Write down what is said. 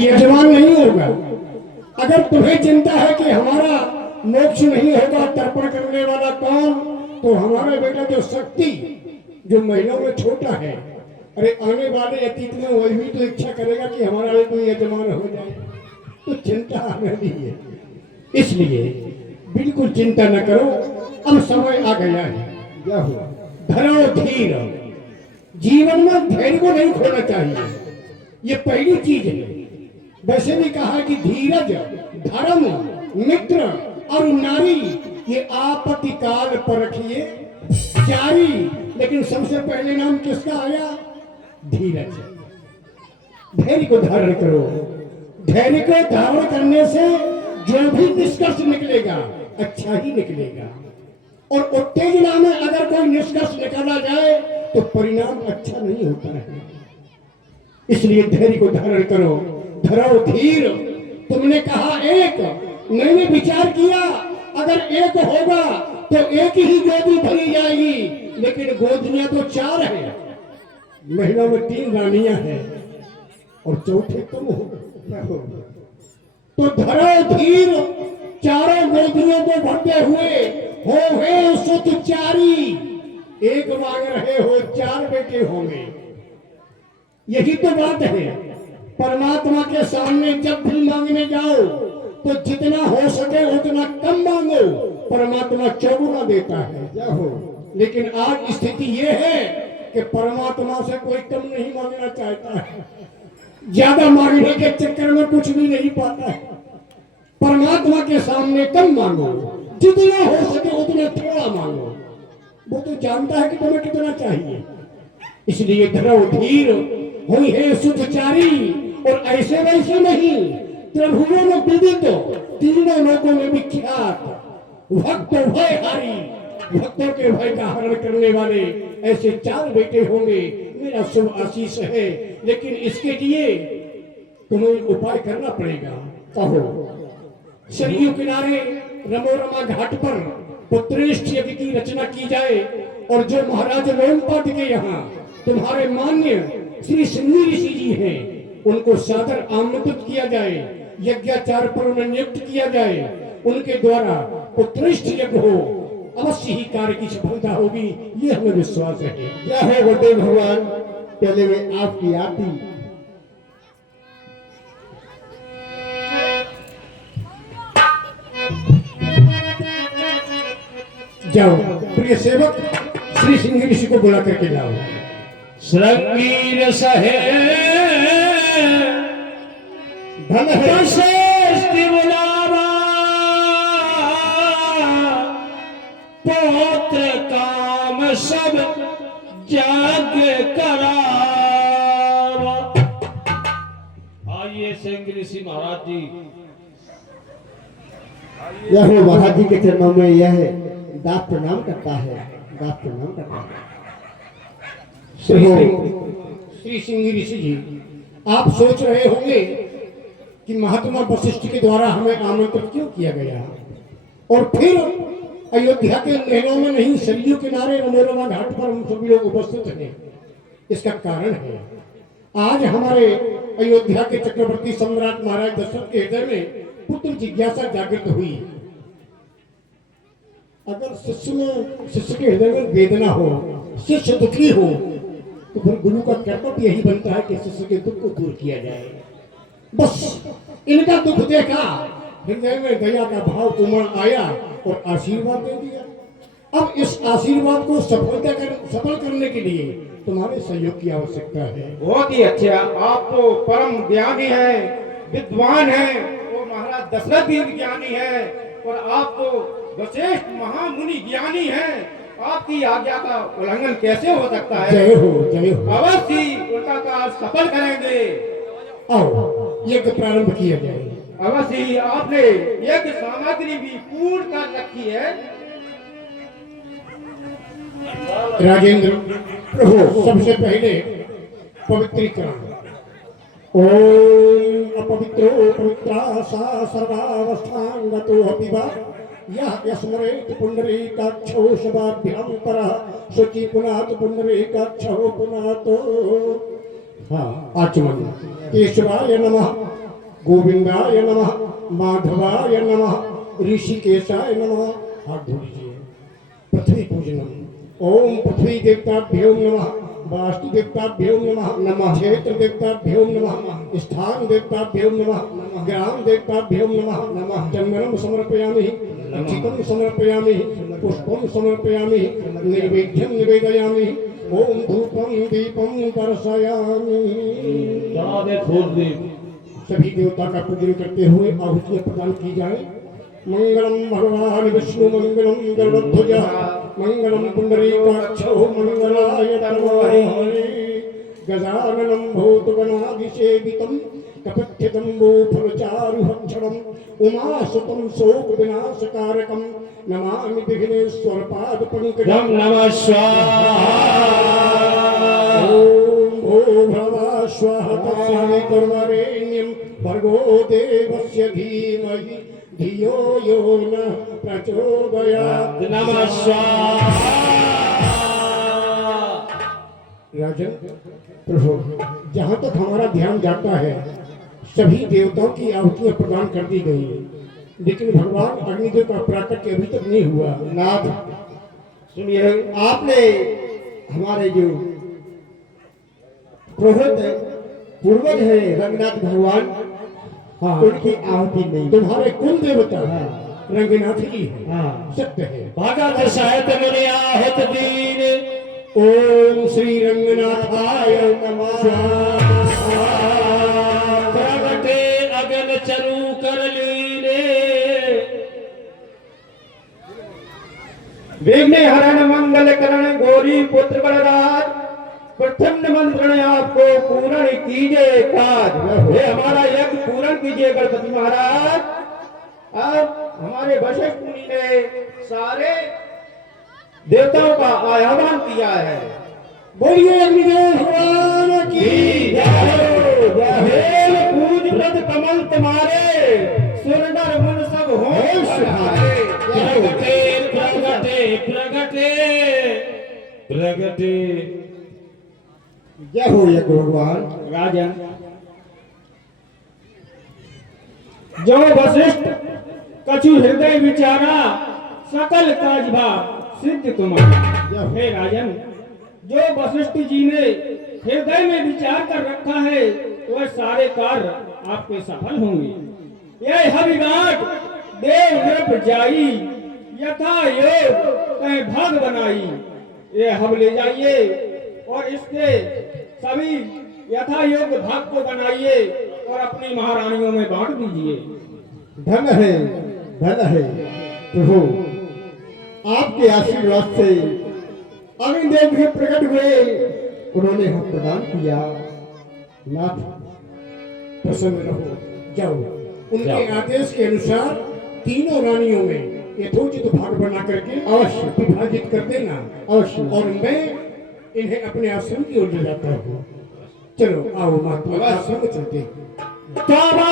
यजमान नहीं होगा। अगर तुम्हें चिंता है कि हमारा मोक्ष नहीं होगा, तर्पण करने वाला कौन, तो हमारा बेटा जो शक्ति जो महिलाओं में छोटा है, अरे आने वाले अतीत में वही भी तो इच्छा करेगा कि हमारा भी कोई यजमान हो जाए, तो चिंता हमें भी है। इसलिए बिल्कुल चिंता न करो, अब समय आ गया है। क्या हुआ? धरो धीर। जीवन में धैर्य को नहीं खोना चाहिए, ये पहली चीज है। वैसे भी कहा कि धीरज, धर्म, मित्र और नारी ये आपत्ति काल पर रखिए जारी। लेकिन सबसे पहले नाम किसका आया? धीरज। धैर्य को धारण करो। धैर्य को धारण करने से जो भी निष्कर्ष निकलेगा अच्छा ही निकलेगा। और उत्तेजना में अगर कोई निष्कर्ष निकाला जाए तो परिणाम अच्छा नहीं होता है। इसलिए धैर्य को धारण करो। धरो धीर। तुमने कहा एक, मैंने विचार किया अगर एक होगा तो एक ही गोदी भरी जाएगी, लेकिन गोदियां तो 4 है। महिला में 3 रानियां हैं और चौथे तुम हो। तो धरो धीर, चारों गोदियों को भरते हुए हो हे सुत चारी। एक मांग रहे हो, 4 बेटे होंगे। यही तो बात है। परमात्मा के सामने जब भी मांगने जाओ तो जितना हो सके उतना कम मांगो, परमात्मा चौगुना देता है। जाओ। लेकिन आज स्थिति ये है कि परमात्मा से कोई कम नहीं मांगना चाहता है। ज्यादा मांगने के चक्कर में कुछ भी नहीं पाता है। परमात्मा के सामने कम मांगो, जितना हो सके उतना थोड़ा मांगो। वो तो जानता है कि तुम्हें कितना चाहिए। इसलिए धरो धीर, हुई है सुखचारी। और ऐसे वैसे नहीं, प्रभुओं में विदित, तीनों लोगों में विख्यात, भक्त भय हारी, भक्तों के भय का हरण करने वाले ऐसे 4 बेटे होंगे। मेरा शुभ आशीष है। लेकिन इसके लिए तुम्हें उपाय करना पड़ेगा। कहो। सरयू किनारे रमोरमा घाट पर पुत्रेष्ठ यज्ञ की रचना की जाए और जो महाराज लोमपाद के यहाँ तुम्हारे मान्य श्री सिंह ऋषि जी हैं, उनको सादर आमंत्रित किया जाए, यज्ञाचार पर उन्हें नियुक्त किया जाए, उनके द्वारा पुत्रेष्ठ यज्ञ हो, अवश्य ही कार्य की सफलता होगी, ये हमें विश्वास है। क्या है गुरुदेव भगवान? पहले में आपकी आरती। जाओ, प्रिय सेवक श्री सिंह ऋषि को बुला करके लाओ। श्रृंगीर सहे बुलावा, पौत्र काम सब जाग करावा। आइए सिंह ऋषि महाराज जी। यह महाराज जी के चरणों में यह दास प्रणाम करता है। दास प्रणाम करता है। श्री सिंह ऋषि जी, आप सोच रहे होंगे कि महात्मा वशिष्ठ के द्वारा हमें आमंत्रित क्यों किया गया, और फिर अयोध्या के महलों में नहीं, सरयू किनारे रमोरमा घाट पर हम सभी लोग उपस्थित हैं। इसका कारण है आज हमारे अयोध्या के चक्रवर्ती सम्राट महाराज दशरथ के हृदय में पुत्र जिज्ञासा जागृत हुई। अगर शिष्य के हृदय में वेदना हो, शिष्य दुखी हो, तो फिर गुरु का कर्तव्य यही बनता है कि शिष्य के दुख को दूर किया जाए। बस इनका दुख देखा, हृदय में दया का भाव उमड़ आया और आशीर्वाद दे दिया। अब इस आशीर्वाद को सफल करने के लिए तुम्हारे सहयोग की आवश्यकता है। बहुत ही अच्छा। आप तो परम ज्ञानी है, विद्वान है, और महाराज दशरथ भी ज्ञानी है, और आप तो वशिष्ठ महामुनि ज्ञानी हैं। आपकी आज्ञा का उल्लंघन कैसे हो सकता है? जय हो, जय हो। अवश्य उनका कार्य सफल करेंगे। आओ, यज्ञ प्रारंभ किया जाए। अवश्य आपने यज्ञ सामग्री भी पूर्ण कर रखी है। राजेंद्र प्रभु, सबसे पहले पवित्रीकरण। ओम अपवित्रो पवित्रा सा सर्वावस्थांगतो अपिवा यह यस्मरेत पुंडरीकाक्षो शबाभ्याम परः शुचि पुनात पुंडरीकाक्षो पुनातो। हाँ, आचमन। केशवाय नमः, गोविंदाय नमः, माधवाय नमः, ऋषिकेशाय नमः। हाथ धो लीजिए। पृथ्वी पूजनम। ओम पृथ्वी देवताभ्यो नमः, वास्तु देवताभ्यो नमः, नमः क्षेत्र देवताभ्यो नमः, स्थान देवताभ्यो नमः, ग्राम देवताभ्यो नमः, नमः चंदनम समर्पयामि, अक्षितम समर्पयामि, पुष्पम समर्पयामि, नैवेद्यम निवेदयामि। ओम धूपम दीपम दर्शयामि। चढ़ा दे फूल दीप। सभी देवता का पूजन करते हुए आहुतियां प्रदान की जाए। मंगलम भगवान विष्णु मंगलम गरुड़ध्वज मंगलम पुंडरीकाक्षो मंगलाय तनोहरि गजाननं भूतगणाधिसेवितं कपत्यदम्बो फलचारुभक्षणं उमासुतं शोकविनाशकारकं नमामि विघ्नेश्वर पादपङ्कजं। ओम नमः स्वाहा। ओम भो भवा स्वाहा तत्सवितुर्वरेण्यं भर्गो देवस्य धीमहि धियो यो न प्रचोदयात्। नमः स्वाहा। राजन प्रभु, जहाँ तक हमारा ध्यान जाता है सभी देवताओं की आहुतियां प्रदान कर दी गई, लेकिन भगवान अग्निदेव का प्राकट्य अभी तक नहीं हुआ। नाथ सुनिए, आपने हमारे जो पुरोहित पूर्वज है रंगनाथ भगवान, हाँ, उनकी आहुति नहीं। तुम्हारे कुल देवता हाँ। रंगनाथ जी है। हाँ। सत्य है। भगत सहित मुनि आहुत दीन। ओम श्री रंगनाथाय नमः। प्रगटे अगन चरु कर लीने। विघ्न हरण मंगल करण गौरी पुत्र बलराज, प्रथम निमंत्रण आपको पूर्ण कीजिए काज। ये हमारा यज्ञ पूर्ण कीजिए गणपति महाराज। अब हमारे वशिष्ठ मुनि ने सारे देवताओं का आह्वान किया है। बोलिए अग्निदेव भगवान की हेल पूज व्रत कमल तुम्हारे, सुरनर मुन सब होश तुम्हारे। प्रगटे प्रगटे प्रगटे प्रगटे। जय हो यज्ञ भगवान। राजन, जो वशिष्ठ कछु हृदय विचारा, सकल काज भा सिद्ध तुम्हारा। हे राजन, जो वशिष्ठ जी ने हृदय में विचार कर रखा है वह सारे कार्य आपके सफल होंगे। यह हविघाट देव नृप जाई, यथा योग कहीं भाग बनाई। ये हव ले जाइए और इसके सभी यथा योग भाग को बनाइए और अपनी महारानियों में बांट दीजिए। धन है प्रभु, आपके आशीर्वाद से अग्निदेव भी प्रकट हुए, उन्होंने हम प्रदान किया। नाथ प्रसन्न रहो, जाओ। उनके आदेश के अनुसार तीनों रानियों में यथोचित भाग बना करके अवश्य विभाजित कर देना। अवश्य। और मैं इन्हें अपने आश्रम की ओर ले जाता हूँ। चलो आओ महात्मा, आश्रम में चलते हैं। बाबा